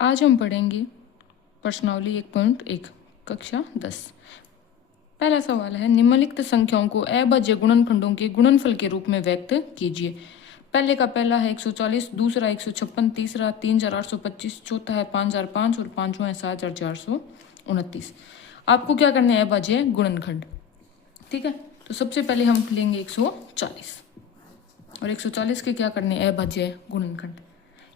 आज हम पढ़ेंगे प्रश्नावली 1.1 कक्षा 10। पहला सवाल है, निम्नलिखित संख्याओं को अभाज्य गुणनखंडों के गुणनफल के रूप में व्यक्त कीजिए। पहले का पहला है 140, दूसरा 156, तीसरा 3825, चौथा है 5005 और पांचवा है 7429। आपको क्या करना है? अभाज्य गुणनखंड। ठीक है, तो सबसे पहले हम लेंगे 140 और 140 के क्या करने हैं? अभाज्य गुणनखंड।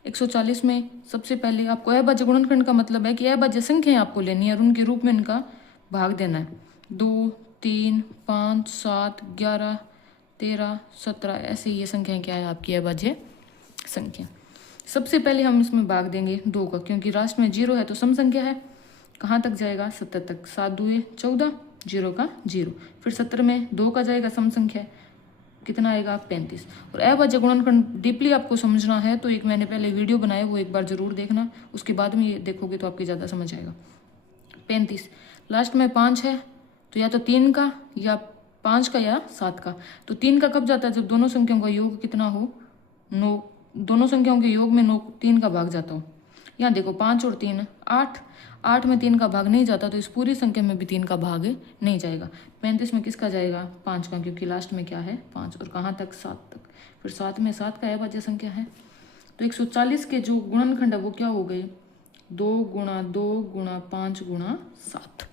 140 में सबसे पहले आपको अभाज्य गुणनखंड का मतलब है कि अभाज्य संख्याएं आपको लेनी है और उनके रूप में इनका भाग देना है। 2, 3, 5, 7, 11, 13, 17 ऐसे ये संख्याएं क्या है आपकी अभाज्य संख्या। सबसे पहले हम इसमें भाग देंगे 2 का, क्योंकि लास्ट में 0 है तो सम संख्या है। कहाँ तक जाएगा? 70 तक। 7 2 14, 0 का 0। फिर 70 में 2 का जाएगा, सम संख्या है। कितना आएगा? 35। और अभाज्य गुणनखंड डीपली आपको समझना है तो एक मैंने पहले वीडियो बनाया, वो एक बार जरूर देखना, उसके बाद में ये देखोगे तो आपकी ज़्यादा समझ आएगा। 35 लास्ट में 5 है तो या तो 3 का या 5 का या 7 का। तो 3 का कब जाता है? जब दोनों संख्याओं का योग कितना हो? 9। दोनों संख्याओं के योग में 9 3 का भाग जाता हो। यहाँ देखो 5 और 3 8, 8 में 3 का भाग नहीं जाता तो इस पूरी संख्या में भी 3 का भाग नहीं जाएगा। 35 में किसका जाएगा? 5 का, क्योंकि लास्ट में क्या है? 5। और कहाँ तक? 7 तक। फिर 7 में 7 का अभाज्य संख्या है। तो 140 के जो गुणनखंड है वो क्या हो गए? 2 गुणा 2 गुणा 5 गुणा 7।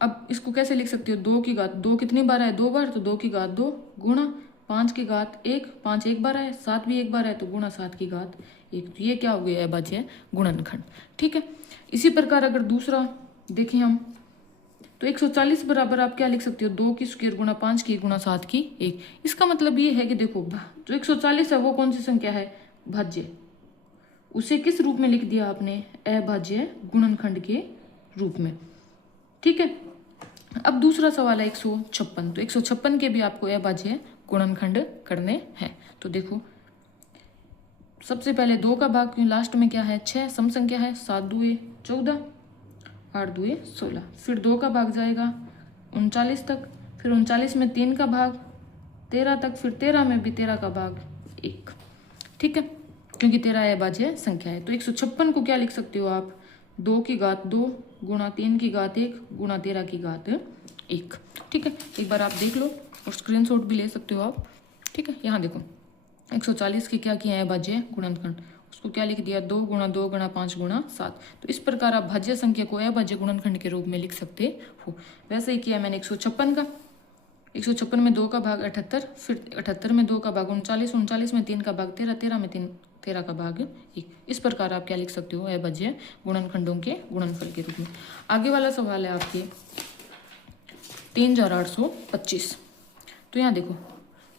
अब इसको कैसे लिख सकते हो? 2 की घात 2 कितनी बार है? 2 बार, तो 2 की घात 2 गुणा 5 की घात 1, 5 एक बार है, 7 भी एक बार है तो गुणा 7 की घात 1। तो ये क्या हो गया? अभाज्य गुणनखंड। ठीक है, इसी प्रकार अगर दूसरा देखें हम तो 140 बराबर आप क्या लिख सकते हो? 2 की स्क्वायर गुणा 5 की गुणा 7 की 1। इसका मतलब ये है कि देखो जो 140 है वो कौन सी संख्या है? भाज्य। उसे किस रूप में लिख दिया आपने? अभाज्य गुणनखंड के रूप में। ठीक है, अब दूसरा सवाल है 156। तो 156 के भी आपको अभाज्य गुणनखंड करने हैं। तो देखो सबसे पहले 2 का भाग, क्यों लास्ट में क्या है? 6 सम संख्या है। 7 2 14, 8 2 16। फिर 2 का भाग जाएगा 39 तक। फिर 39 में 3 का भाग 13 तक। फिर 13 में भी 13 का भाग 1। ठीक है, क्योंकि 13 अभाज्य संख्या है। तो 156 को क्या लिख सकते हो आप? 2 की घात 2 गुणा 3 की घात 1 गुणा 13 की घात 1। ठीक है, एक बार आप देख लो और स्क्रीनशॉट भी ले सकते हो आप। ठीक है, यहाँ देखो 140 के क्या किया है? अभाज्य गुणनखंड। उसको क्या लिख दिया? 2 गुणा 2 गुणा 5 गुणा 7। तो इस प्रकार आप भाज्य संख्या को अभाज्य गुणनखंड के रूप में लिख सकते हो। वैसे ही किया मैंने 156 का। 156 में 2 का भाग 78, फिर 78 में 2 का भाग 39, 39 में 3 का भाग 13, 13 में 13 का भाग 1। इस प्रकार आप क्या लिख सकते हो? अभाज्य गुणनखंडों के गुणनफल के रूप में। आगे वाला सवाल है आपके 3825। तो यहाँ देखो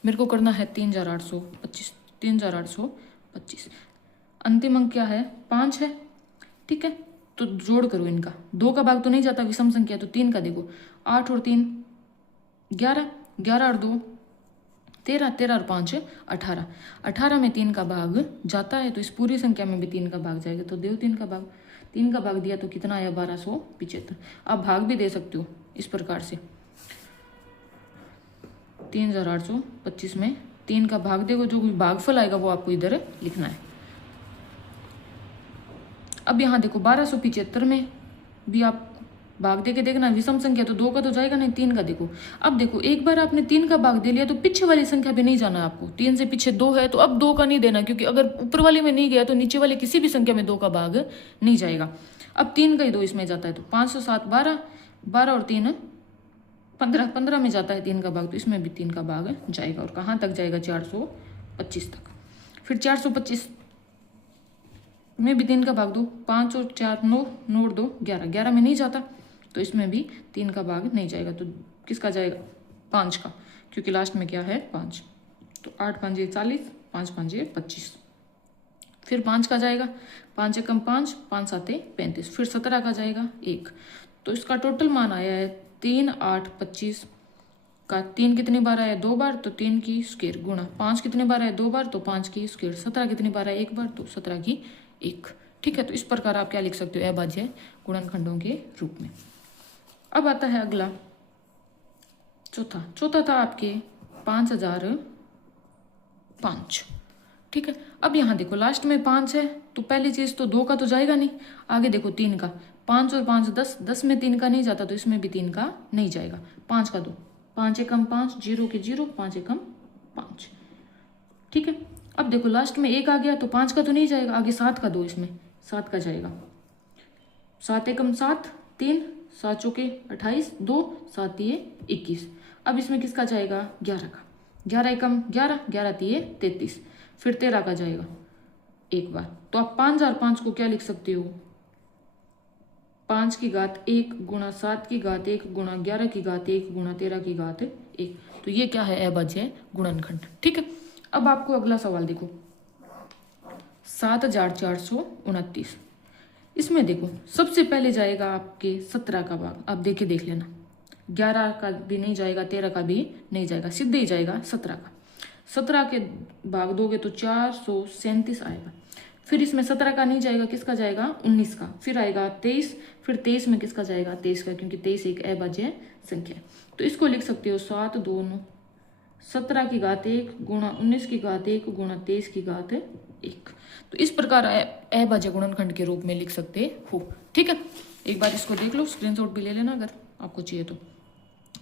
मेरे को करना है 3825। 3825 अंतिम अंक क्या है? 5 है। ठीक है, तो जोड़ करो इनका। 2 का भाग तो नहीं जाता, विषम संख्या। तो 3 का देखो 8 और 3 11, 11 और 2 13, 13 और 5 18। 18 में 3 का भाग जाता है तो इस पूरी संख्या में भी 3 का भाग जाएगा। तो देव 3 का भाग। 3 का भाग दिया तो कितना आया? 1275। आप भाग भी दे सकते हो इस प्रकार से। 3825 में 3 का भाग देगा, जो भागफल आएगा वो आपको इधर लिखना है। अब यहाँ देखो 1275 में भी आप भाग दे के देखना, विषम संख्या तो 2 का तो जाएगा नहीं, 3 का देखो। अब देखो एक बार आपने 3 का भाग दे लिया तो पीछे वाली संख्या पे नहीं जाना आपको। 3 से पीछे 2 है तो अब 2 का नहीं देना, क्योंकि अगर ऊपर वाले में नहीं गया तो नीचे वाले किसी भी संख्या में 2 का भाग नहीं जाएगा। अब 3 का ही 2 इसमें जाता है तो 5 7 12, 12 और 3 15, 15 में जाता है 3 का भाग तो इसमें भी 3 का भाग जाएगा। और कहाँ तक जाएगा? 425 तक। फिर 425 में भी 3 का भाग दो। 5 और 4 9, 9 और 2 11, 11 में नहीं जाता तो इसमें भी 3 का भाग नहीं जाएगा। तो किसका जाएगा? 5 का, क्योंकि लास्ट में क्या है? 5। तो 8 5 40, 5 5 25। फिर 5 का जाएगा, 5 एकम 5, 5 7 35। फिर 17 का जाएगा 1। तो इसका टोटल मान आया है 3 8 25 का। 3 कितनी बार आया? 2 बार, तो 3 की स्क्वायर गुणा 5 कितनी बार आया? 2 बार, तो 5 की स्क्वायर। 17 कितनी बार आया? 1 बार, तो 17 की 1। ठीक है, तो इस प्रकार आप क्या लिख सकते हो? अभाज्य गुणनखंडों के रूप में। अब आता है अगला चौथा था आपके 5005। ठीक है। अब यहाँ देखो लास्ट में 5 है, तो पहली चीज तो 2 का तो जाएगा नहीं, आगे देखो 3 का, 5 और 5 10, 10 में 3 का नहीं जाता तो इसमें भी 3 का नहीं जाएगा, 5 का 2, 5 एकम 5, 0 के 0, 5 एकम 5, ठीक है। अब देखो लास्ट में 1 आ गया तो 5 का तो नहीं जाएगा, आगे 7 का 2, इसमें 7 का जाएगा, 7 एकम 7, 3, 7 चौके 28, 2, 7 तिये 21। अब इसमें किसका जाएगा, 11 का, 11 एकम 11, 11 तिये 33, फिर 13 का जाएगा एक बार। तो आप 5 और 5 को क्या लिख सकते हो, 5 की घात 1 गुणा 7 की घात 1 गुणा 11 की घात 1 गुणा 13 की घात 1। तो ये क्या है, अभाज्य गुणनखंड, ठीक है। अब आपको अगला सवाल देखो, 7429। इसमें देखो सबसे पहले जाएगा आपके 17 का भाग, आप देख लेना, 11 का भी नहीं जाएगा, 13 का भी नहीं जाएगा, सीधे ही जाएगा 17 का। 17 के भाग दोगे तो 437 आएगा। फिर इसमें 17 का नहीं जाएगा, किसका जाएगा, 19 का, फिर आएगा 23, फिर 23 में किसका जाएगा, 23 का, क्योंकि 23 एक अभाज्य संख्या है। तो इसको लिख सकते हो 7 2 9, 17 की घात 1 गुणा 19 की घात 1 गुणा 23 की घात 1। तो इस प्रकार अभाज्य गुणनखंड के रूप में लिख सकते हो, ठीक है। एक बार इसको देख लो, स्क्रीनशॉट भी ले लेना अगर आपको चाहिए तो।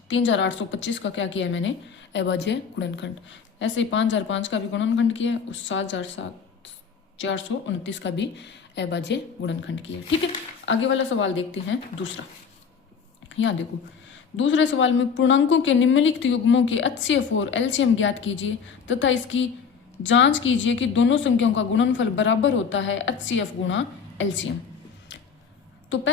3825 का क्या किया है मैंने, अभाज्य गुणनखंड। ऐसे ही 5005 का भी गुणनखंड किया है, उस 7429 का भी अभाज्य गुणनखंड किया है, ठीक है। आगे वाला सवाल देखते हैं दूसरा। यहाँ देखो दूसरे सवाल में पूर्णांकों के निम्नलिखित युग्मों के HCF और LCM ज्ञात कीजिए तथा इसकी जांच कीजिए कि दोनों संख्याओं का गुणनफल बराबर होता है HCF गुणा LCM। तो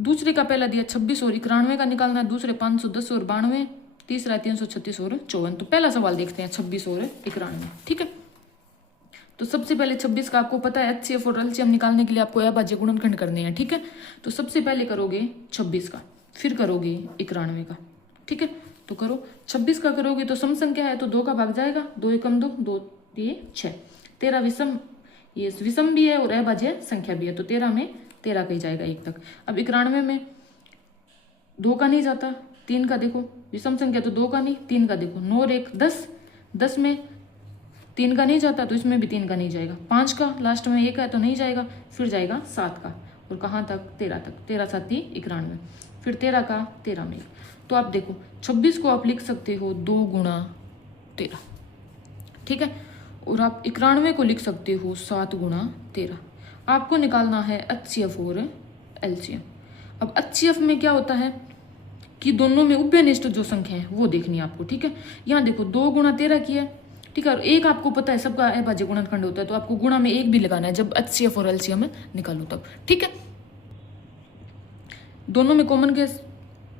दूसरे का पहला दिया 26 और 91 का निकालना है, दूसरे 510 और 92, तीसरा 336 और 54। तो पहला सवाल देखते हैं 26 और 91, ठीक है। तो सबसे पहले 26 का आपको पता है HCF और LCM निकालने के लिए आपको अभाज्य गुणनखंड करने हैं, ठीक है। तो सबसे पहले करोगे 26 का, फिर करोगे 91 का, ठीक है। तो करो 26 का करोगे तो सम संख्या है तो 2 का भाग जाएगा, 2 एकम 2, 2 ये 6, 13 विषम, ये विषम भी है और अभाज्य संख्या भी है, तो 13 में 13 का ही जाएगा 1 तक। अब 91 में 2 का नहीं जाता, 3 का देखो, विषम संख्या तो 2 का नहीं, 3 का देखो, 9 और 1 10, 10 में 3 का नहीं जाता तो इसमें भी 3 का नहीं जाएगा, 5 का लास्ट में 1 है तो नहीं जाएगा, फिर जाएगा 7 का, और कहाँ तक, 13 तक, 13 7 91, फिर 13 का 13 में। तो आप देखो 26 को आप लिख सकते हो 2 गुणा 13, ठीक है, और आप 91 को लिख सकते हो 7 गुणा 13। आपको निकालना है HCF और LCM। अब HCF में क्या होता है कि दोनों में उभयनिष्ठ जो संख्या है वो देखनी है आपको, ठीक है। यहाँ देखो 2 गुणा 13 की है, ठीक है, और 1 आपको पता है सबका अभाज्य गुणनखंड होता है, तो आपको गुणा में 1 भी लगाना है जब HCF और LCM निकालो तब, ठीक है। दोनों में कॉमन केस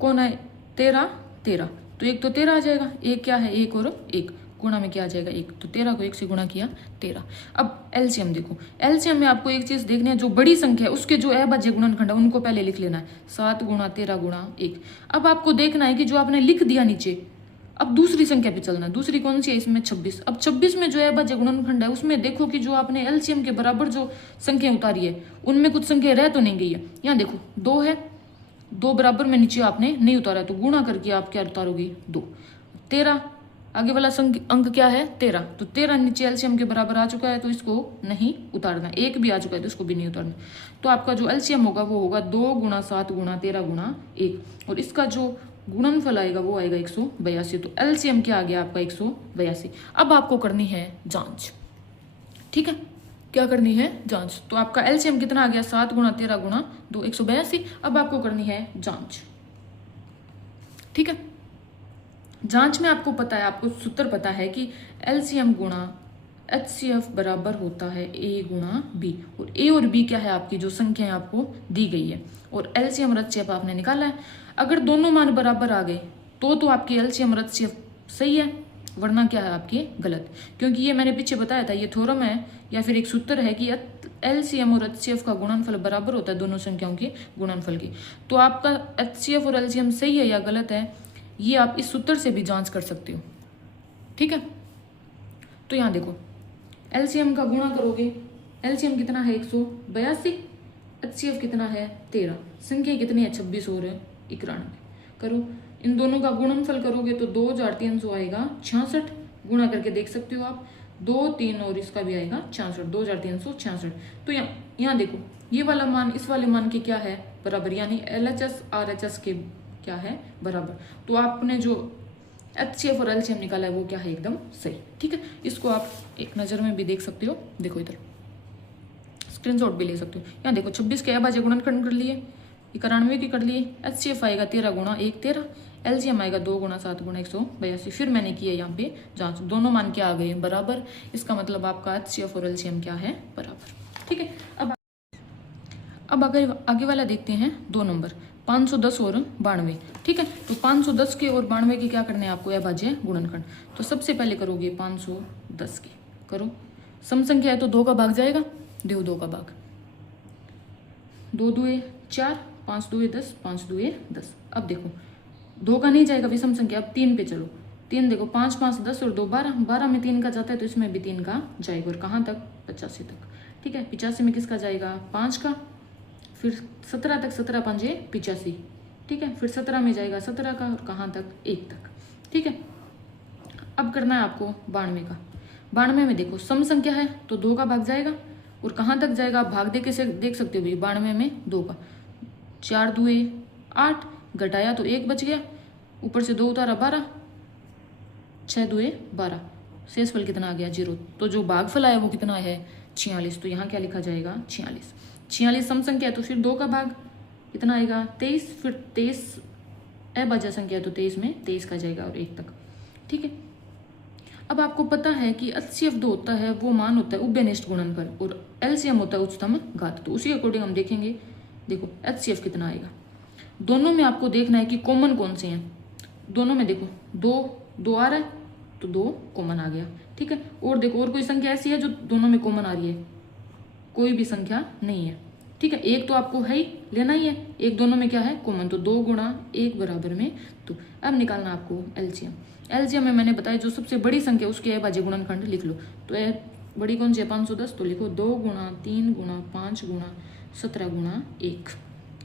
कौन है, 13 13, तो 1 तो 13 आ जाएगा, 1 क्या है 1 और 1, गुणा में क्या आ जाएगा 1, तो 13 को 1 से गुणा किया 13। अब LCM देखो, LCM में आपको एक चीज देखनी है, जो बड़ी संख्या है उसके जो अभाज्य गुणनखंड है उनको पहले लिख लेना है, 7 गुणा 13 गुणा 1। अब आपको देखना है कि जो आपने लिख दिया नीचे, अब दूसरी संख्या पे चलना है, दूसरी कौन सी है इसमें 26। अब 26 में जो अभाज्य गुणनखंड है उसमें देखो कि जो आपने LCM के बराबर जो संख्या उतारी है उनमें कुछ संख्या रह तो नहीं गई है। यहाँ देखो 2 है, 2 बराबर में नीचे आपने नहीं उतारा, तो गुणा करके आप क्या उतारोगे 2। 13 आगे वाला अंक क्या है 13, तो 13 नीचे LCM के बराबर आ चुका है तो इसको नहीं उतारना, 1 भी आ चुका है तो इसको भी नहीं उतारना। तो आपका जो LCM होगा वो होगा 2 गुणा 7 गुणा 13 गुणा 1, और इसका जो गुणनफल आएगा वो आएगा 182। तो LCM क्या आ गया आपका 182। अब आपको करनी है जांच, ठीक है, क्या करनी है जांच। तो आपका LCM कितना आ गया, 7 गुणा 13 गुणा 2, 182। अब आपको करनी है जांच, ठीक है। जांच में आपको पता है, आपको सूत्र पता है कि LCM गुणा HCF बराबर होता है A गुणा B, और A और B क्या है आपकी जो संख्या आपको दी गई है, और LCM और HCF आपने निकाला है। अगर दोनों मान बराबर आ गए तो आपकी LCM और HCF सही है, वरना क्या है आपकी गलत, क्योंकि ये मैंने पीछे बताया था, ये थ्योरम है या फिर एक सूत्र है कि LCM और HCF का गुणनफल बराबर होता है दोनों संख्याओं के गुणनफल की। तो आपका HCF और LCM सही है या गलत है, ये आप इस सूत्र से भी जांच कर सकते हो, ठीक है। तो यहाँ देखो LCM का गुणा करोगे, LCM कितना है 182, HCF कितना है 13, संख्या कितनी है 26 और 91। करो इन दोनों का गुणनफल करोगे तो 2300 आएगा 66, गुणा करके देख सकते हो आप, 2 3 और इसका भी आएगा 66, 2366। तो यहाँ देखो ये वाला मान इस वाले मान के क्या है बराबर, यानी LHS RHS के क्या है बराबर। तो आपने जो HCF और LCM निकाला है वो क्या है एकदम सही। ठीक है, इसको आप एक नज़र में भी देख सकते हो, देखो इधर स्क्रीनशॉट भी ले सकते हो। यहाँ देखो 26 के अभाज्य गुणनखंड कर लिए, 91 की कर लिए, HCF आएगा 13 गुणा 1 13, LCM आएगा 2 गुणा 7 गुणा 182। फिर मैंने किया यहाँ पे जांच, दोनों मान क्या आ गए बराबर। इसका मतलब आपका HCF और LCM क्या है बराबर। ठीक है, अब अगर आगे वाला देखते हैं 2 नंबर 510 और 92। ठीक है, तो 510 के और 92 के क्या करने हैं आपको अभाज्य गुणनखंड। तो सबसे पहले करोगे 510 के, करो सम संख्या है तो 2 का भाग जाएगा, देखो 2 का भाग, 2 2 4, 5 2 10, 5 2 10। अब देखो 2 का नहीं जाएगा विषम संख्या, अब 3 पे चलो, 3 देखो 5 5 10 और 2 12, 12 में 3 का जाता है तो इसमें भी 3 का जाएगा, और कहाँ तक 85 तक। ठीक है, 85 में किसका जाएगा 5 का, फिर 17 तक, 17 5 85। ठीक है, फिर 17 में जाएगा 17 का, और कहाँ तक 1 तक। ठीक है, अब करना है आपको 92 का। 92 में देखो सम संख्या है तो 2 का भाग जाएगा, और कहाँ तक जाएगा आप भाग देख सकते हो भाई। 92 में 2 का, 4 2 8, घटाया तो 1 बच गया, ऊपर से 2 उतारा 12, 6 2 12, शेषफल कितना आ गया 0। तो जो भागफल आया वो कितना है 46। तो यहाँ क्या लिखा जाएगा 46। 46 सम संख्या है तो फिर 2 का भाग कितना आएगा 23, फिर 23 अभाज्य संख्या है तो 23 में 23 का जाएगा और 1 तक। ठीक है, अब आपको पता है कि HCF जो होता है वो मान होता है उभयनिष्ठ गुणनफल, और LCM होता है उच्चतम घात। तो उसी अकॉर्डिंग हम देखेंगे, देखो HCF कितना आएगा। दोनों में आपको देखना है कि कॉमन कौन से हैं। दोनों में देखो 2 आ रहा है तो 2 कॉमन आ गया। ठीक है, और देखो और कोई संख्या ऐसी है जो दोनों में कॉमन आ रही है, कोई भी संख्या नहीं है। ठीक है, एक तो आपको है ही लेना ही है, एक दोनों में क्या है कॉमन, तो 2 गुणा 1 बराबर में 2। अब निकालना आपको LCM में मैंने बताया जो सबसे बड़ी संख्या उसके अभाज्य गुणनखंड लिख लो। तो बड़ी कौन सी है 510, तो लिखो 2 गुणा 3 गुणा 5 गुणा 17 गुणा 1।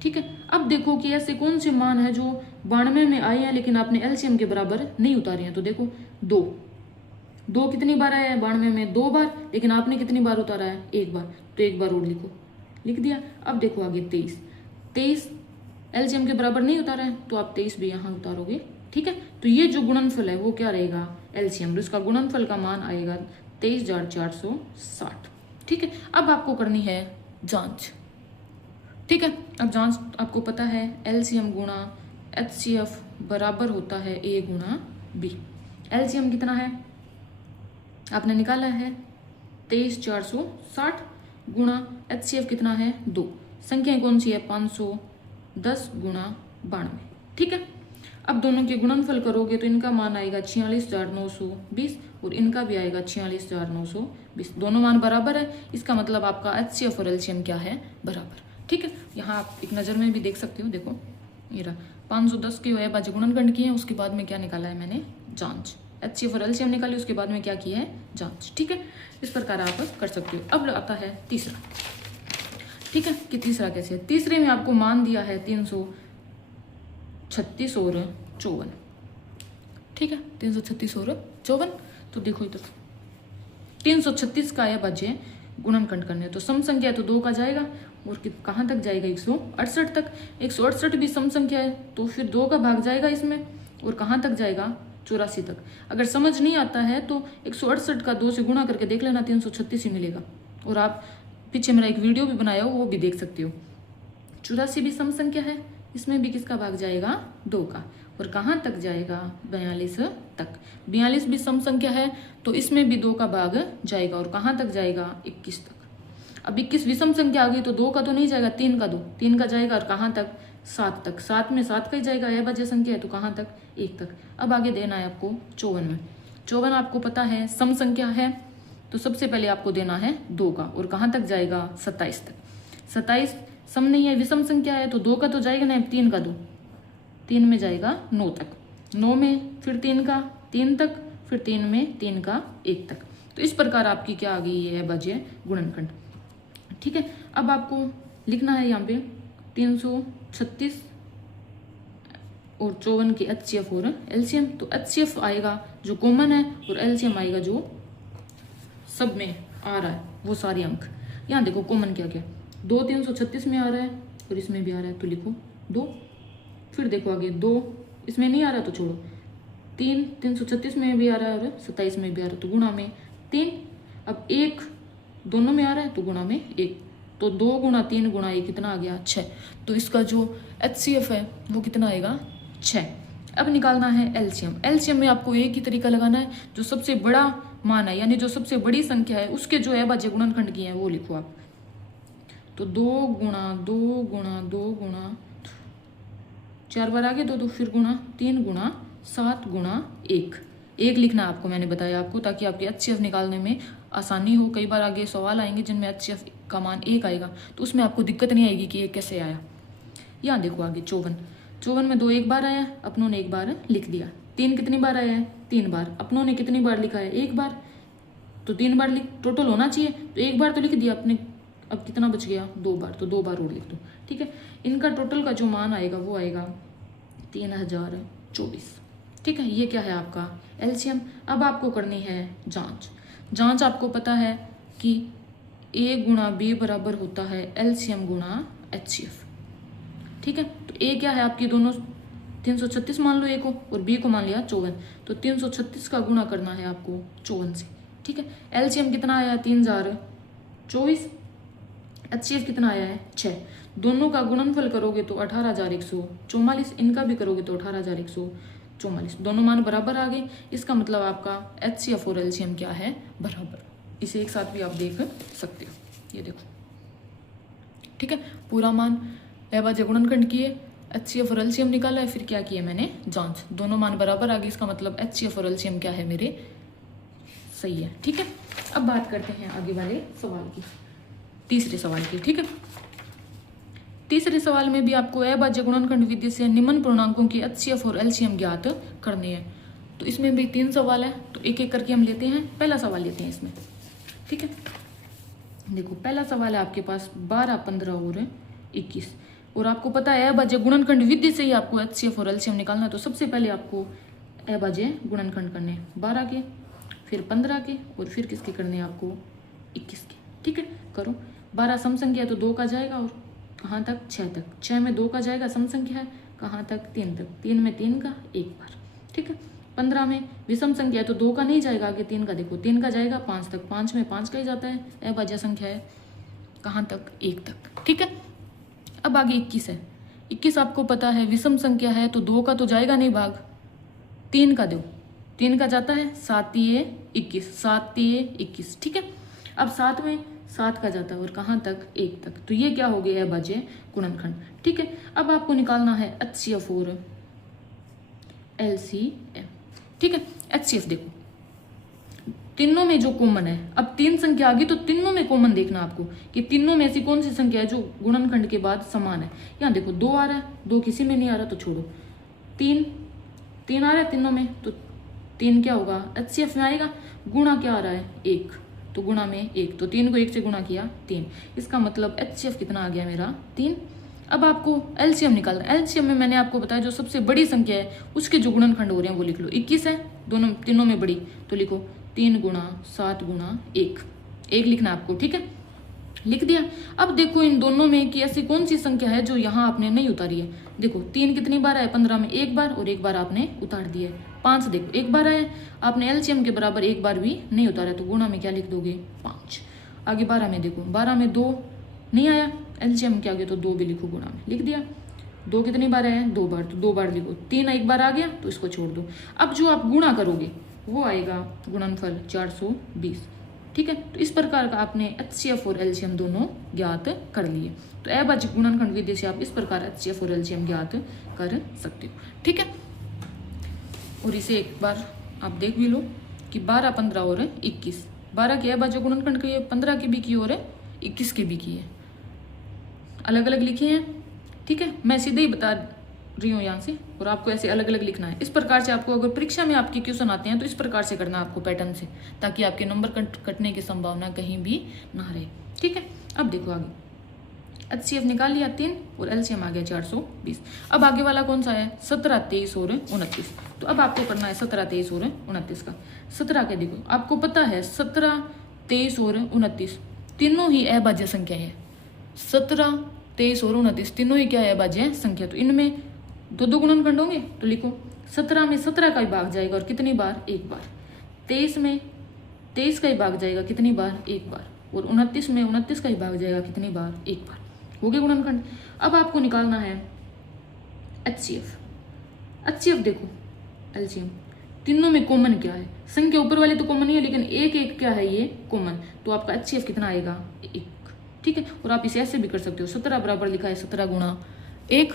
ठीक है, अब देखो कि ऐसे कौन से मान है जो 92 में आए हैं लेकिन आपने LCM के बराबर नहीं उतारे हैं। तो देखो 2 कितनी बार आया है 92 में 2 बार, लेकिन आपने कितनी बार उतारा है 1 बार, तो 1 बार और लिखो, लिख दिया। अब देखो आगे 23 LCM के बराबर नहीं उतारा है तो आप 23 भी यहाँ उतारोगे। ठीक है, तो ये जो गुणनफल है वो क्या रहेगा LCM, इसका गुणनफल का मान आएगा 23,460। ठीक है, अब आपको करनी है जांच। ठीक है, अब जांच आपको पता है LCM गुणा HCF बराबर होता है A गुणा B। LCM कितना है आपने निकाला है 23,460 गुणा HCF कितना है 2, संख्या कौन सी है 510 गुणा 92। ठीक है, अब दोनों के गुणनफल करोगे तो इनका मान आएगा 46,920 और इनका भी आएगा 46,920। दोनों मान बराबर है, इसका मतलब आपका HCF और LCM क्या है बराबर। ठीक है, यहाँ आप एक नज़र में भी देख सकते हो, देखो ये रहा 510 के अभाज्य गुणनखंड किए हैं, उसके बाद में क्या निकाला है मैंने जांच, HCF और LCM निकाली, उसके बाद में क्या किया है जांच। ठीक है, इस प्रकार आप कर सकते हो। अब आता है तीसरा। ठीक है, कि तीसरा कैसे है। तीसरे में आपको मान दिया है 336 और 54। ठीक है, 336 और 54। तो देखो इधर 336 का अभाज्य गुणनखंड करने, तो सम संख्या तो 2 का जाएगा, और कहाँ तक जाएगा 168 तक। 168 भी सम संख्या है तो फिर 2 का भाग जाएगा इसमें, और कहाँ तक जाएगा 84 तक। अगर समझ नहीं आता है तो 168 का 2 से गुणा करके देख लेना, 336 ही मिलेगा। और आप पीछे मेरा एक वीडियो भी बनाया हो वो भी देख सकते हो। 84 भी सम संख्या है, इसमें भी किसका भाग जाएगा 2 का, और कहाँ तक जाएगा 42 तक। 42 भी सम संख्या है तो इसमें भी 2 का भाग जाएगा, और कहाँ तक जाएगा 21 तक। अब 21 विषम संख्या आ गई तो 2 का तो नहीं जाएगा, 3 का 3 का जाएगा, और कहाँ तक 7 तक। 7 में 7 का ही जाएगा, अभाज्य संख्या है तो कहाँ तक 1 तक। अब आगे देना है आपको 54 में। 54 आपको पता है सम संख्या है तो सबसे पहले आपको देना है 2 का, और कहाँ तक जाएगा 27 तक। 27 सम नहीं है विषम संख्या है तो 2 का तो जाएगा नहीं, 3 का 3 में जाएगा 9 तक, 9 में फिर 3 का 3 तक, फिर 3 में 3 का 1 तक। तो इस प्रकार आपकी क्या आ गई है अभाज्य गुणनखंड। ठीक है, अब आपको लिखना है यहाँ पे 336 और 54 के HCF और LCM। तो HCF आएगा जो कॉमन है और LCM आएगा जो सब में आ रहा है वो सारे अंक। यहाँ देखो कॉमन क्या क्या, 2 336 में आ रहा है और इसमें भी आ रहा है तो लिखो 2। फिर देखो आगे 2 इसमें नहीं आ रहा तो छोड़ो, 3 336 में भी आ रहा है और 27 में भी आ रहा है तो गुणा में 3। अब 1 दोनों में आ रहा है तो गुणा में 1, तो 2 गुणा 3 गुणा 1 कितना आ गया 6। तो इसका जो HCF है वो कितना आएगा 6। अब निकालना है एलसीएम। एलसीएम में आपको एक ही तरीका लगाना है, जो सबसे बड़ा मान है यानी जो सबसे बड़ी संख्या है उसके जो अभाज्य गुणनखंड की है वो लिखो आप। तो 2 गुणा 2 गुणा 2 गुणा 4 बार आगे 2 2 फिर गुणा 3 गुणा 7 गुणा 1 लिखना आपको, मैंने बताया आपको ताकि आपके HCF निकालने में आसानी हो। कई बार आगे सवाल आएंगे जिनमें HCF का मान 1 आएगा तो उसमें आपको दिक्कत नहीं आएगी कि ये कैसे आया। यहाँ देखो आगे 54 में 2 एक बार आया, अपनों ने एक बार लिख दिया। 3 कितनी बार आया है 3 बार, अपनों ने कितनी बार लिखा है 1 बार, तो 3 बार टोटल होना चाहिए तो 1 बार तो लिख दिया अपने। अब कितना बच गया 2 बार, तो 2 बार और लिख दो। ठीक है, इनका टोटल का जो मान आएगा वो आएगा 3024। ठीक है, ये क्या है आपका एलसीएम। अब आपको करनी है जांच आपको पता है कि A गुणा B बराबर होता है एलसीएम गुणा HCF। ठीक है, तो A क्या है आपकी, दोनों 336 मान लो A को और B को मान लिया 54, तो 336 का गुणा करना है आपको 54 से। ठीक है, एलसीएम कितना आया है 3024, HCF कितना आया है 6। दोनों का गुणनफल करोगे तो 18144, इनका भी करोगे तो 18144, दोनों मान बराबर आ गए। इसका मतलब आपका HCF और एलसीएम क्या है बराबर। इसे एक साथ भी आप देख सकते हो, ये देखो। ठीक है, पूरा मान अभाज्य गुणनखंड किए, HCF और एलसीएम निकाला है, फिर क्या किया मैंने जांच, दोनों मान बराबर आ गए। इसका मतलब HCF और एलसीएम क्या है मेरे सही है। ठीक है, अब बात करते हैं आगे वाले सवाल की, तीसरे सवाल की। ठीक है, तीसरे सवाल में भी आपको अभाज्य गुणनखंड विधि से निम्न पूर्णांकों की HCF और एलसीएम ज्ञात करनी है। तो इसमें भी 3 सवाल है, तो एक एक करके हम लेते हैं। पहला सवाल लेते हैं इसमें। ठीक है, देखो पहला सवाल है आपके पास 12 15 और 21, और आपको पता है अभाज्य गुणनखंड विधि से ही आपको HCF और एलसीएम निकालना है। तो सबसे पहले आपको अभाज्य गुणनखंड करने 12 के, फिर 15 के, और फिर किसके करने हैं आपको 21 के। ठीक है, करो। 12 सम संख्या है तो 2 का जाएगा, और कहाँ तक 6 तक, 6 में 2 का जाएगा, सम संख्या है कहाँ तक 3 तक, 3 में 3 का एक बार। ठीक है, 15 में विषम संख्या है तो 2 का नहीं जाएगा, आगे 3 का देखो 3 का जाएगा 5 तक, 5 में 5 का ही जाता है, अभाज्य संख्या है कहाँ तक 1 तक। ठीक है, अब आगे 21 है। 21 आपको पता है विषम संख्या है तो 2 का तो जाएगा नहीं भाग, 3 का दो, 3 का जाता है, 7 3 21, 7 3 21। ठीक है, अब 7 में 7 का जाता है और कहाँ तक 1 तक, तो ये क्या हो गया है अभाज्य गुणनखंड। ठीक है, अब आपको निकालना है HCF और LCM। ठीक है, HCF देखो तीनों में जो कॉमन है, अब 3 संख्या आ गई तो तीनों में कॉमन देखना आपको कि तीनों में ऐसी कौन सी संख्या है जो गुणनखंड के बाद समान है। यहाँ देखो 2 आ रहा है, 2 किसी में नहीं आ रहा तो छोड़ो, 3 आ रहा है तीनों में, तो 3 क्या होगा HCF में आएगा, गुणा क्या आ रहा है 1, तो गुणा में 1, तो 3 को 1 से गुणा किया 3, इसका मतलब HCF कितना आ गया मेरा 3। अब आपको एलसीएम निकालना है। एलसीएम में मैंने आपको बताया जो सबसे बड़ी संख्या है उसके जो गुणनखंड हो रहे हैं वो लिख लो। 21 है, दोनों तीनों में बड़ी, तो लिखो 3 गुणा 7 गुणा 1 लिखना आपको। ठीक है, लिख दिया। अब देखो इन दोनों में कि ऐसी कौन सी संख्या है जो यहाँ आपने नहीं उतारी है। देखो 3 कितनी बार आया 15 में 1 बार, और 1 बार आपने उतार दिया है। 5 देखो 1 बार आया, आपने एलसीएम के बराबर 1 बार भी नहीं उतारा, तो गुणा में क्या लिख दोगे 5। आगे 12 में देखो, 12 में 2 नहीं आया, एलसीएम के आगे तो 2 भी लिखो, गुणा में लिख दिया। 2 कितनी बार आया 2 बार, तो 2 बार लिखो। 3 एक बार आ गया तो इसको छोड़ दो। अब जो आप गुणा करोगे वो आएगा गुणनफल 420। ठीक है, तो इस प्रकार का आपने HCF और LCM दोनों ज्ञात कर लिए। तो अभाज्य गुणनखंड विधि से आप इस प्रकार HCF और LCM ज्ञात कर सकते हो। ठीक है, और इसे एक बार आप देख भी लो कि 12 15 और 21, 12 के अभाज्य गुणनखंड किए, 15 के भी किए और 21 के भी किए, अलग अलग लिखे हैं। ठीक है, मैं सीधे ही बता रही हूँ यहाँ से, और आपको ऐसे अलग अलग लिखना है। इस प्रकार से आपको अगर परीक्षा में आपके क्वेश्चन आते हैं तो इस प्रकार से करना आपको पैटर्न से, ताकि आपके नंबर कटने की संभावना कहीं भी ना रहे। ठीक है, अब देखो आगे HCF निकाल लिया 3 और LCM आ गया 420। अब आगे वाला कौन सा है 17 23 और 29। तो अब आपको करना है 17 23 और 29 का। 17 के देखो आपको पता है 17 23 और 29 तीनों ही अभाज्य संख्या है। 17, 23 और 29 तीनों ही क्या है, अभाज्य संख्या। तो इनमें दो दो गुणनखंड होंगे, तो लिखो 17 में 17 का ही भाग जाएगा और कितनी बार, एक बार। 23 में 23 का ही भाग जाएगा, कितनी बार, एक बार। और 29 में 29 का ही भाग जाएगा, कितनी बार, एक बार। हो गए गुणनखंड। अब आपको निकालना है HCF। HCF देखो LCM, तीनों में कॉमन क्या है, संख्या ऊपर वाले तो कॉमन ही है, लेकिन एक एक क्या है ये कॉमन, तो आपका HCF कितना आएगा, 1। ठीक है, और आप इसे ऐसे भी कर सकते हो, 17 बराबर लिखा है 17 गुणा 1,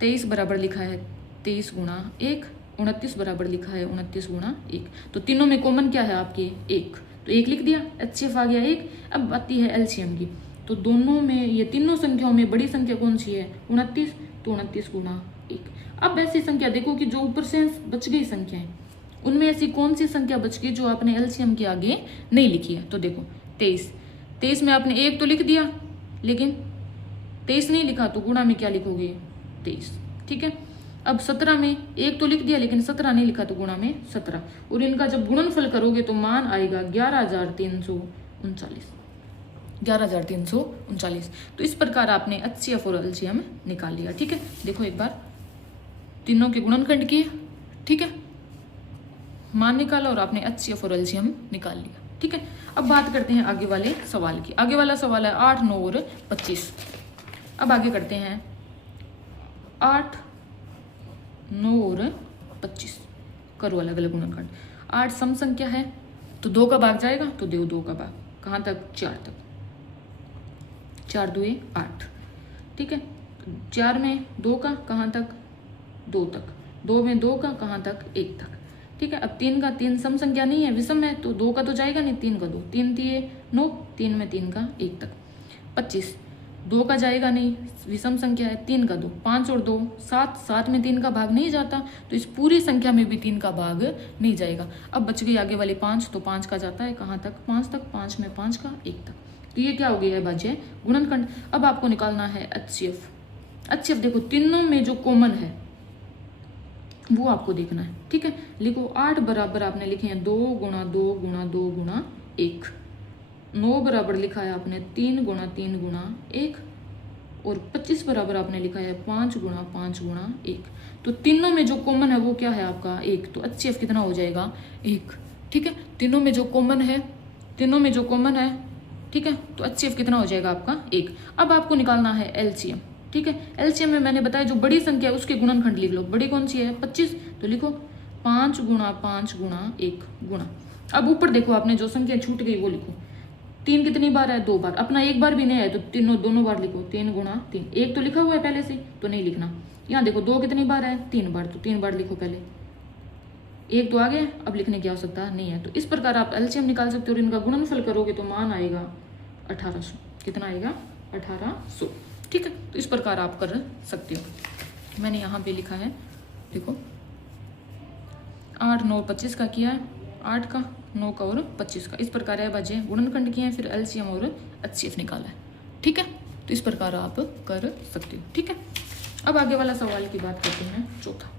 23 बराबर लिखा है 23 गुणा 1, 29 बराबर लिखा है 29 गुणा 1। तो तीनों में कॉमन क्या है आपके, 1, तो 1 लिख दिया, HCF आ गया 1। अब आती है LCM की, तो दोनों में, ये तीनों संख्याओं में बड़ी संख्या कौन सी है, 29, तो 29 गुणा 1। अब ऐसी संख्या देखो कि जो ऊपर से बच गई संख्याएं, उनमें ऐसी कौन सी संख्या बच गई जो आपने LCM के आगे नहीं लिखी है। तो देखो 23 में आपने 1 तो लिख दिया, लेकिन 23 नहीं लिखा, तो गुणा में क्या लिखोगे, 23। ठीक है, अब 17 में 1 तो लिख दिया, लेकिन 17 नहीं लिखा, तो गुणा में 17। और इनका जब गुणनफल करोगे तो मान आएगा 11,339, 11,339। तो इस प्रकार आपने HCF और LCM निकाल लिया। ठीक है, देखो एक बार, तीनों के गुणनखंड किए, ठीक है, मान निकाला और आपने HCF और LCM निकाल लिया। ठीक है, अब बात करते हैं आगे वाले सवाल की। आगे वाला सवाल है 8, 9 और 25। अब आगे करते हैं 8, 9 और 25, करो अलग अलग गुणनखंड। 8 सम संख्या है, तो 2 का भाग जाएगा, तो दो 2 का भाग कहाँ तक, 4 तक, 4 2 8। ठीक है, 4 में 2 का कहाँ तक, 2 तक, 2 में 2 का कहाँ तक, 1 तक। ठीक है, अब 3 का, 3 सम संख्या नहीं है, विषम है, तो 2 का तो जाएगा नहीं, 3 का 2, 3 3 9, 3 में 3 का 1 तक। 25, 2 का जाएगा नहीं, विषम संख्या है, 3 का 2, 5 और 2 7, 7 में 3 का भाग नहीं जाता, तो इस पूरी संख्या में भी 3 का भाग नहीं जाएगा। अब बच गई आगे वाली 5, तो 5 का जाता है कहाँ तक, 5 तक, 5 में 5 का 1 तक। तो ये क्या हो गया है, अभाज्य गुणनखंड। अब आपको निकालना है HCF। देखो तीनों में जो कॉमन है वो आपको देखना है। ठीक है, लिखो 8 बराबर आपने लिखे हैं 2 गुणा 2 गुणा 2 गुणा 1। 9 बराबर लिखा है आपने 3 गुणा 3 गुणा 1। और 25 बराबर आपने लिखा है 5 गुणा 5 गुणा 1। तो तीनों में जो कॉमन है वो क्या है आपका, 1। तो HCF कितना हो जाएगा, 1। ठीक है, तीनों में जो कॉमन है, ठीक है, तो HCF कितना हो जाएगा आपका, 1। अब आपको निकालना है LCM। ठीक है, LCM में मैंने बताया जो बड़ी संख्या है उसके गुणनखंड लिख लो। बड़ी कौन सी है, 25, तो लिखो 5 गुणा 5 गुणा 1 गुणा। अब ऊपर देखो, आपने जो संख्या छूट गई वो लिखो। 3 कितनी बार है, 2 बार। अपना एक बार भी नहीं है, तो दोनों बार लिखो, 3 गुणा 3। 1 तो लिखा हुआ है पहले से, तो नहीं लिखना। यहाँ देखो 2 कितनी बार है, 3 बार, तो 3 बार लिखो पहले। 1 तो आ गया, अब लिखने की आवश्यकता नहीं है। तो इस प्रकार आप LCM निकाल सकते हो और इनका गुणनफल करोगे तो मान आएगा 1800। कितना आएगा, 1800। ठीक है, तो इस प्रकार आप कर सकते हो। मैंने यहाँ पे लिखा है, देखो 8 9 25 का किया है, 8 का 9 का और 25 का। इस प्रकार है अभाज्य गुणनखंड किए हैं, फिर LCM और HCF निकाला है। ठीक है, तो इस प्रकार आप कर सकते हो। ठीक है, अब आगे वाला सवाल की बात करते हैं, चौथा।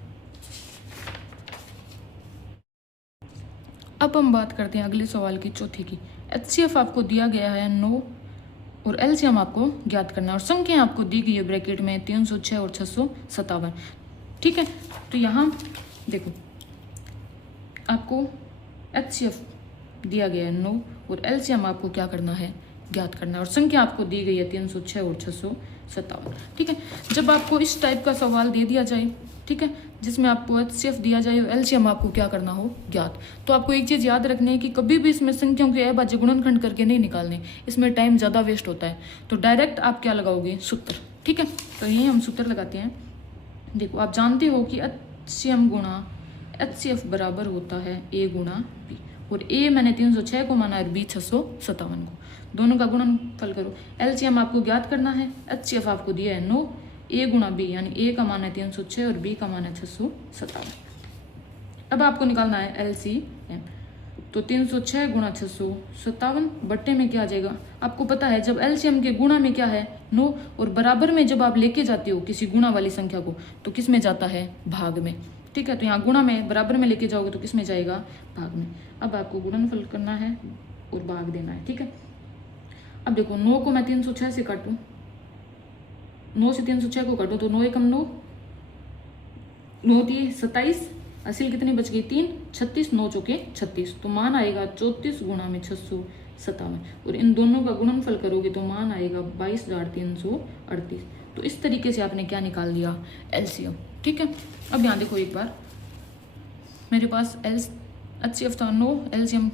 अब हम बात करते हैं अगले सवाल की, चौथे की। HCF आपको दिया गया है 9 और LCM आपको ज्ञात करना है और संख्या आपको दी गई है ब्रैकेट में 306 और 657। ठीक है, तो यहाँ देखो आपको HCF दिया गया है 9 और LCM आपको क्या करना है, ज्ञात करना है और संख्या आपको दी गई है 306 और 657। ठीक है, जब आपको इस टाइप का सवाल दे दिया जाए, ठीक है, जिसमें आपको HCF दिया जाए और LCM आपको क्या करना हो, ज्ञात, तो आपको एक चीज़ याद रखनी है कि कभी भी इसमें संख्याओं के अभाज्य गुणनखंड करके नहीं निकालने, इसमें टाइम ज़्यादा वेस्ट होता है। तो डायरेक्ट आप क्या लगाओगे, सूत्र। ठीक है, तो यही हम सूत्र लगाते हैं। देखो आप जानते हो कि HCM गुणा HCF बराबर होता है A गुणा B, और A मैंने 306 को माना और B 657 को। दोनों का गुणनफल करो। LCM आपको ज्ञात करना है, HCF आपको दिया है 9, A गुणा B, यानी A का मान है 306 और B का मान है 657। अब आपको निकालना है LCM। तो 306 गुणा 657 बट्टे में क्या आ जाएगा, आपको पता है जब LCM के गुणा में क्या है 9 और बराबर में जब आप लेके जाते हो किसी गुणा वाली संख्या को तो किस में जाता है, भाग में। ठीक है, तो यहाँ गुणा में बराबर में लेके जाओगे तो किस में जाएगा, भाग में। अब आपको गुणनफल करना है और भाग देना है, ठीक है। अब देखो 9 को मैं 306 से काटूं, 9 से 306 को काटूं तो 9 एकम 9, 9 थी 27, असील कितनी बच गई 3, 36, 9 चौके 36, तो मान आएगा 34 गुणा में 657, और इन दोनों का गुणनफल करोगे तो मान आएगा 22,338। तो इस तरीके से आपने क्या निकाल दिया, एलसीएम, ठीक है। अब यहाँ देखो एक बार, मेरे पास HCF था 9, एलसीएम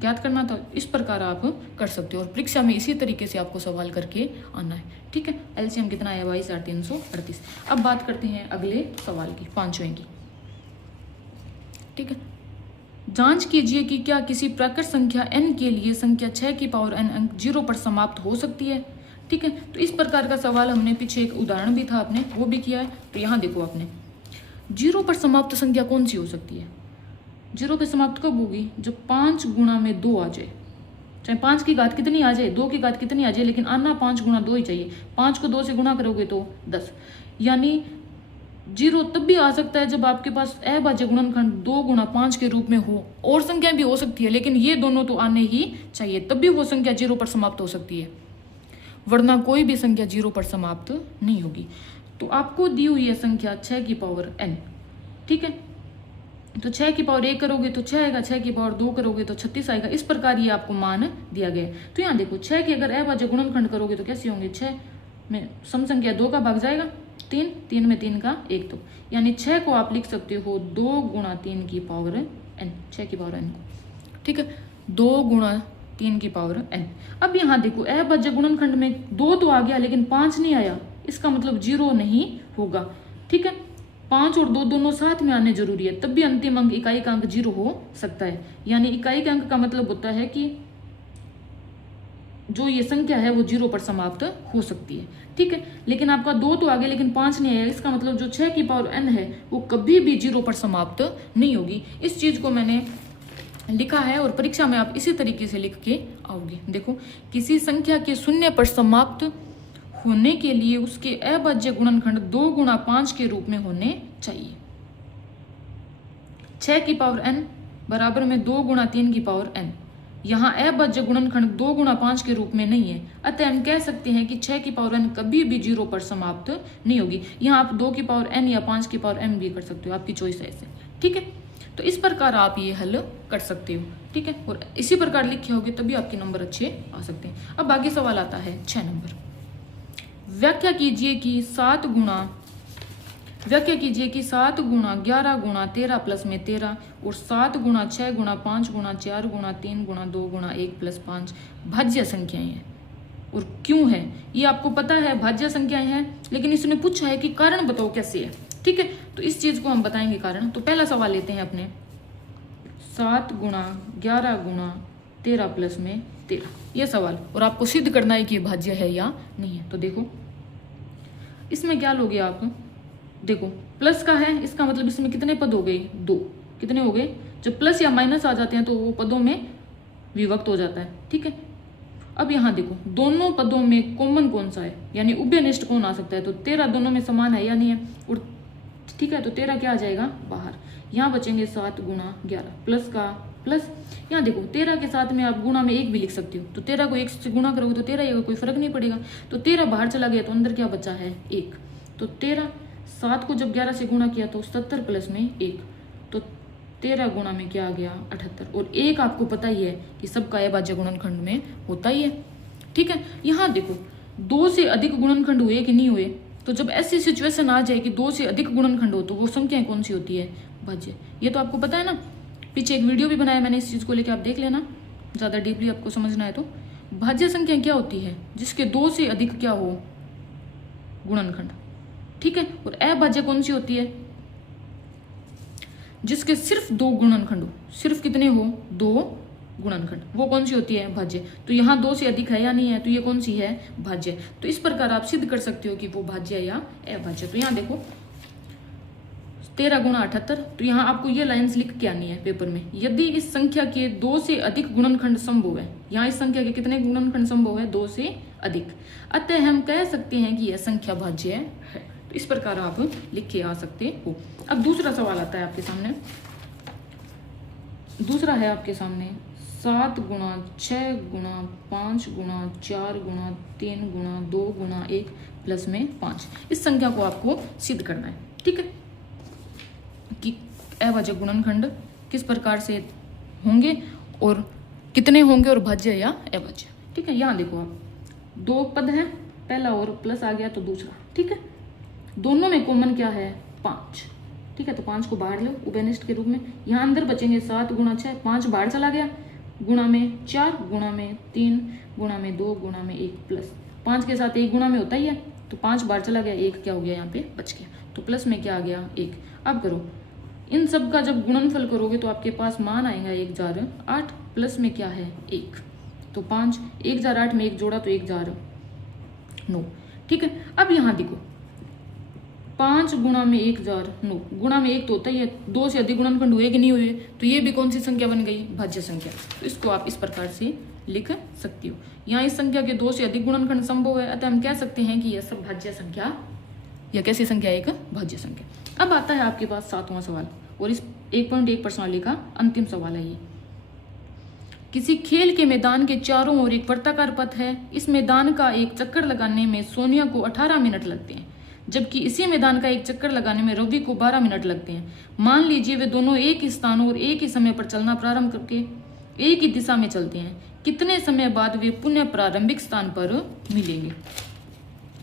ज्ञात करना था, इस प्रकार आप कर सकते हो, और परीक्षा में इसी तरीके से आपको सवाल करके आना है, ठीक है। एलसीएम कितना है 22,338। अब बात करते हैं अगले सवाल की, 5वें की, ठीक है। जांच कीजिए कि क्या किसी प्राकृत संख्या n के लिए संख्या 6 की पावर n अंक 0 पर समाप्त हो सकती है, ठीक है। तो इस प्रकार का सवाल हमने पीछे एक उदाहरण भी था, आपने वो भी किया है। तो यहाँ देखो, आपने 0 पर समाप्त संख्या कौन सी हो सकती है, 0 पर समाप्त कब होगी, जब 5 गुणा में 2 आ जाए, चाहे 5 की घात कितनी आ जाए, 2 की घात कितनी आ जाए, लेकिन आना 5 गुणा 2 ही चाहिए। 5 को 2 से गुणा करोगे तो 10, यानी 0 तब भी आ सकता है जब आपके पास अभाज्य गुणनखंड 2 गुणा 5 के रूप में हो। और संख्याएं भी हो सकती है, लेकिन ये दोनों तो आने ही चाहिए, तब भी वो संख्या 0 पर समाप्त हो सकती है, वरना कोई भी संख्या 0 पर समाप्त नहीं होगी। तो आपको दी हुई है संख्या 6 की पावर n, ठीक है। तो 6 की पावर 1 करोगे तो 6 आएगा, 6 की पावर 2 करोगे तो 36 आएगा। इस प्रकार ये आपको मान दिया गया है। तो यहाँ देखो, 6 के अगर अभाज्य गुणनखंड करोगे तो कैसे होंगे, 6 में सम संख्या 2 का भाग जाएगा, 3, 3 में 3 का 1, तो यानी 6 को आप लिख सकते हो 2 गुणा 3 की पावर n, 6 की पावर n को, ठीक है, 2 गुणा 3 की पावर n। अब यहाँ देखो, अभाज्य गुणनखंड में 2 तो आ गया लेकिन 5 नहीं आया, इसका मतलब 0 नहीं होगा, ठीक है। 5 और 2 दोनों साथ में आने जरूरी है, तब भी अंतिम अंक इकाई का अंक 0 हो सकता है। यानी इकाई के अंक का मतलब होता है कि जो ये संख्या है वो 0 पर समाप्त हो सकती है, ठीक है। लेकिन आपका 2 तो आ गया लेकिन 5 नहीं आया, इसका मतलब जो 6 की पावर n है वो कभी भी 0 पर समाप्त नहीं होगी। इस चीज को मैंने लिखा है और परीक्षा में आप इसी तरीके से लिख के आओगे। देखो, किसी संख्या के 0 पर समाप्त होने के लिए उसके अभाज्य गुणनखंड 2 गुणा 5 के रूप में होने चाहिए। 6 की पावर n बराबर में 2 गुणा 3 की पावर n, यहाँ अभाज्य गुणनखंड 2 गुणा 5 के रूप में नहीं है, अतः हम कह सकते हैं कि 6 की पावर n कभी भी 0 पर समाप्त नहीं होगी। यहाँ आप 2 की पावर n या 5 की पावर m भी कर सकते हो, आपकी चॉइस है ऐसे, ठीक है। तो इस प्रकार आप ये हल कर सकते हो, ठीक है, और इसी प्रकार लिखे होगे तभी आपके नंबर अच्छे आ सकते हैं। अब आगे सवाल आता है 6 नंबर। व्याख्या कीजिए कि 7 गुणा 11 गुणा 13 प्लस में 13 और 7 गुणा 6 गुणा 5 गुणा 4 गुणा 3 गुणा 2 गुणा 1 प्लस 5 भाज्य संख्याएं हैं, और क्यों है ये आपको पता है, भाज्य संख्याएं हैं, लेकिन इसने पूछा है कि कारण बताओ कैसे है, ठीक है। तो इस चीज को हम बताएंगे कारण। तो पहला सवाल लेते हैं अपने, 7 गुणा 11 गुणा 13 प्लस में 13, ये सवाल, और आपको सिद्ध करना है कि ये भाज्य है या नहीं है। तो देखो, इसमें क्या लोगे आप, देखो प्लस का है, इसका मतलब इसमें कितने पद हो गए, 2, कितने हो गए, जब प्लस या माइनस आ जाते हैं तो वो पदों में विभक्त हो जाता है, ठीक है। अब यहाँ देखो, दोनों पदों में कॉमन कौन सा है, यानी उभयनिष्ठ कौन आ सकता है, तो 13 दोनों में समान है या नहीं है, और ठीक है, तो 13 क्या आ जाएगा बाहर। यहाँ बचेंगे 7 गुणा 11 प्लस का प्लस, यहाँ देखो 13 के साथ में आप गुणा में 1 भी लिख सकते हो, तो 13 को 1 से गुणा करोगे तो 13 ही, कोई फर्क नहीं पड़ेगा। तो 13 बाहर चला गया तो अंदर क्या बचा है 1, तो 13, 7 को जब 11 से गुणा किया तो 70 प्लस में 1, तो 13 गुणा में क्या आ गया 78, और 1 आपको पता ही है कि सबका अभाज्य गुणनखंड में होता ही है, ठीक है। यहाँ देखो 2 से अधिक गुणनखंड हुए कि नहीं हुए, तो जब ऐसी सिचुएशन आ जाए कि 2 से अधिक गुणनखंड हो तो वो संख्याएं कौन सी होती है, भाज्य। ये तो आपको पता है ना, पीछे एक वीडियो भी बनाया मैंने इस चीज को लेकर, आप देख लेना, ज्यादा डीपली आपको समझना है तो। भाज्य संख्या क्या होती है, जिसके 2 से अधिक क्या हो गुणनखंड, ठीक है। और अभाज्य कौन सी होती है, जिसके सिर्फ 2 गुणनखंड हो, सिर्फ कितने हो 2 गुणनखंड, वो कौन सी होती है भाज्य। तो यहाँ 2 से अधिक है या नहीं है, तो ये कौन सी है भाज्य। तो इस प्रकार आप सिद्ध कर सकते हो कि वो भाज्य या अभाज्य। तो यहाँ देखो 13 गुणा 78, तो यहाँ आपको ये लाइंस लिख के आनी है पेपर में, यदि इस संख्या के 2 से अधिक गुणनखंड संभव है, यहाँ इस संख्या के कितने गुणनखंड संभव है 2 से अधिक, अतः हम कह सकते हैं कि यह संख्या भाज्य है। तो इस प्रकार आप लिख के आ सकते हो। अब दूसरा सवाल आता है आपके सामने, दूसरा है आपके सामने 7 गुणा 6 गुणा 5 गुणा 4 गुणा 3 गुणा 2 गुणा 1 प्लस में 5। इस संख्या को आपको सिद्ध करना है, ठीक है, कि अभाज्य गुणनखंड किस प्रकार से होंगे और कितने होंगे और भाज्य या अभाज्य, ठीक है। यहाँ देखो आप, दो पद है, पहला और प्लस आ गया तो दूसरा, ठीक है। दोनों में कॉमन क्या है, 5, ठीक है। तो 5 को बाहर लो उभयनिष्ठ के रूप में। यहाँ अंदर बचेंगे 7 गुणा 6, 5 बाहर चला गया, गुणा में 4 गुणा में 3 गुणा में 2 गुणा में 1 प्लस 5 के साथ 1 गुणा में होता ही है, तो 5 बाहर चला गया, 1 क्या हो गया यहाँ पे बच गया, तो प्लस में क्या आ गया 1। अब करो इन सब का जब गुणनफल करोगे तो आपके पास मान आएगा 1008, प्लस में क्या है 1, तो 5, 1008 में 1 जोड़ा तो 1009, ठीक है। अब यहाँ देखो 5 गुणा में 1009, गुणा में 1 तो होता ही है, 2 से अधिक गुणनखंड हुए कि नहीं हुए, तो ये भी कौन सी संख्या बन गई, भाज्य संख्या। तो इसको आप इस प्रकार से लिख सकती हो। यहाँ इस संख्या के 2 से अधिक गुणनखंड संभव है, अतः हम कह सकते हैं कि यह सब भाज्य संख्या, यह कैसी संख्या है, एक भाज्य संख्या। अब आता है आपके पास 7वां सवाल, और इस 1.1 प्रश्नावली का अंतिम सवाल है ये। किसी खेल के मैदान के चारों ओर एक वर्ताकार पथ है। इस मैदान का एक चक्कर लगाने में सोनिया को 18 मिनट लगते हैं, जबकि इसी मैदान का एक चक्कर लगाने में रवि को 12 मिनट लगते हैं। मान लीजिए वे दोनों एक ही स्थान और एक ही समय पर चलना प्रारंभ करके एक ही दिशा में चलते हैं। कितने समय बाद वे पुनः प्रारंभिक स्थान पर मिलेंगे।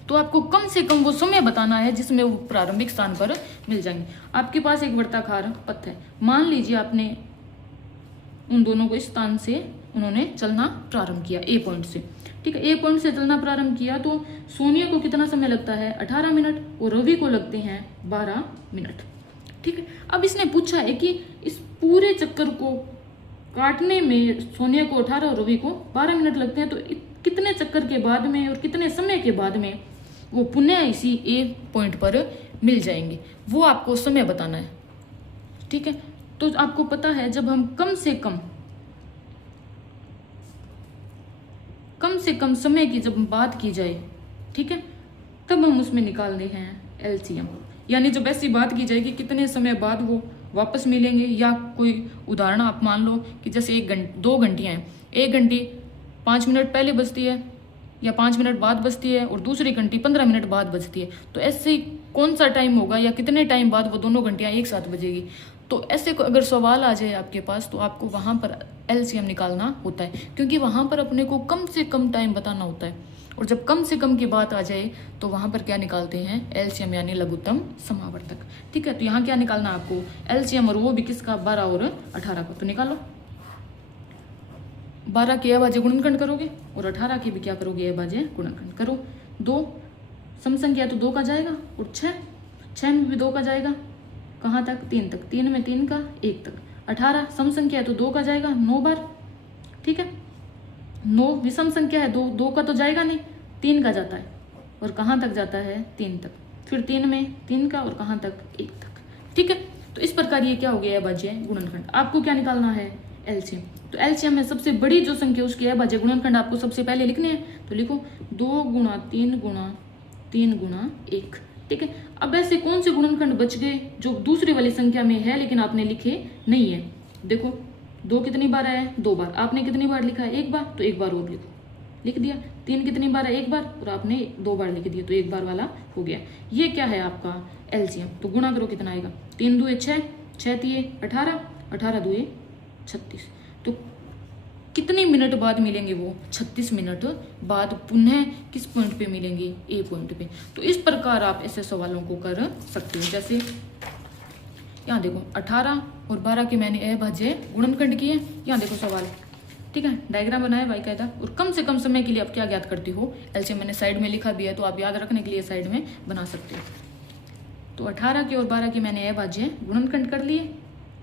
तो आपको कम से कम वो समय बताना है जिसमें वो प्रारंभिक स्थान पर मिल जाएंगे। आपके पास एक वर्ताकार पथ है, मान लीजिए आपने उन दोनों को इस स्थान से उन्होंने चलना प्रारंभ किया, ए पॉइंट से, ठीक है। ए पॉइंट से चलना प्रारंभ किया तो सोनिया को कितना समय लगता है, 18 मिनट, और रवि को लगते हैं 12 मिनट, ठीक है। अब इसने पूछा है कि इस पूरे चक्कर को काटने में सोनिया को 18 और रवि को 12 मिनट लगते हैं, तो कितने चक्कर के बाद में और कितने समय के बाद में वो पुनः इसी ए पॉइंट पर मिल जाएंगे, वो आपको समय बताना है, ठीक है। तो आपको पता है जब हम कम से कम समय की जब बात की जाए, ठीक है, तब हम उसमें निकालते हैं एलसीएम, यानी जब ऐसी बात की जाए कि कितने समय बाद वो वापस मिलेंगे, या कोई उदाहरण आप मान लो कि जैसे 2 घंटियाँ हैं, 1 घंटी 5 मिनट पहले बजती है या 5 मिनट बाद बजती है और दूसरी घंटी 15 मिनट बाद बजती है, तो ऐसे कौन सा टाइम होगा या कितने टाइम बाद वो दोनों घंटियाँ एक साथ बजेगी। तो ऐसे अगर सवाल आ जाए आपके पास तो आपको वहाँ पर एलसीएम निकालना होता है, क्योंकि वहाँ पर अपने को कम से कम टाइम बताना होता है, और जब कम से कम की बात आ जाए तो वहाँ पर क्या निकालते हैं, एलसीएम यानी लघुत्तम समावर्तक, ठीक है। तो यहाँ क्या निकालना है आपको, एलसीएम, और वो भी किसका, 12 और 18 का। तो निकालो, 12 के अभाज्य गुणनखंड करोगे और 18 के भी क्या करोगे, अभाज्य गुणनखंड करो। 2 सम संख्या तो 2 का जाएगा, और 6 में भी 2 का जाएगा, कहाँ तक, 3 तक, 3 में 3 का 1 तक। 18 सम संख्या है तो 2 का जाएगा 9 बार, ठीक है। 9 विषम संख्या है, 2 का तो जाएगा नहीं, 3 का जाता है, और कहाँ तक जाता है, 3 तक, फिर 3 में 3 का, और कहाँ तक, 1 तक, ठीक है। तो इस प्रकार ये क्या हो गया, अभाज्य गुणनखंड। आपको क्या निकालना है, एलसीएम। तो एलसीएम में सबसे बड़ी जो संख्या उसके अभाज्य गुणनखंड आपको सबसे पहले लिखने हैं, तो लिखो 2 गुणा 3 गुणा 3 गुणा 1, ठीक है। अब ऐसे कौन से गुणनखंड बच गए जो दूसरी वाली संख्या में है लेकिन आपने लिखे नहीं है। देखो 2 कितनी बार आया है, 2 बार। आपने कितनी बार लिखा है, 1 बार, तो 1 बार और लिखो, लिख दिया। 3 कितनी बार है, 1 बार, और आपने 2 बार लिख दिया, तो 1 बार वाला हो गया। ये क्या है आपका एलसीएम। तो गुणा करो, कितना आएगा, 3 दूए 6, 6 तिये 18, 18 दुए 36। तो कितने मिनट बाद मिलेंगे वो, 36 मिनट बाद पुनः किस पॉइंट पे मिलेंगे, ए पॉइंट पे। तो इस प्रकार आप ऐसे सवालों को कर सकते हो। जैसे यहाँ देखो 18 और 12 के मैंने अभाज्य गुणनखंड किए, यहाँ देखो सवाल, ठीक है, डायग्राम बनाया बाकायदा, और कम से कम समय के लिए आप क्या ज्ञात करते हो, एलसीएम मैंने साइड में लिखा भी है, तो आप याद रखने के लिए साइड में बना सकते हो। तो 18 के और 12 के मैंने अभाज्य गुणनखंड कर लिए,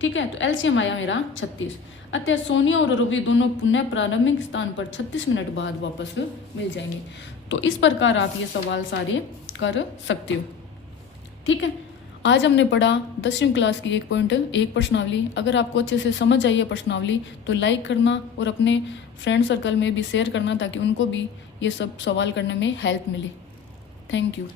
ठीक है। तो एलसीएम आया मेरा 36। अतः सोनिया और रवि दोनों पुनः प्रारंभिक स्थान पर 36 मिनट बाद वापस मिल जाएंगे। तो इस प्रकार आप ये सवाल सारे कर सकते हो, ठीक है। आज हमने पढ़ा 10वीं क्लास की 1.1 प्रश्नावली। अगर आपको अच्छे से समझ आई है प्रश्नावली तो लाइक करना और अपने फ्रेंड सर्कल में भी शेयर करना, ताकि उनको भी ये सब सवाल करने में हेल्प मिले। Thank you.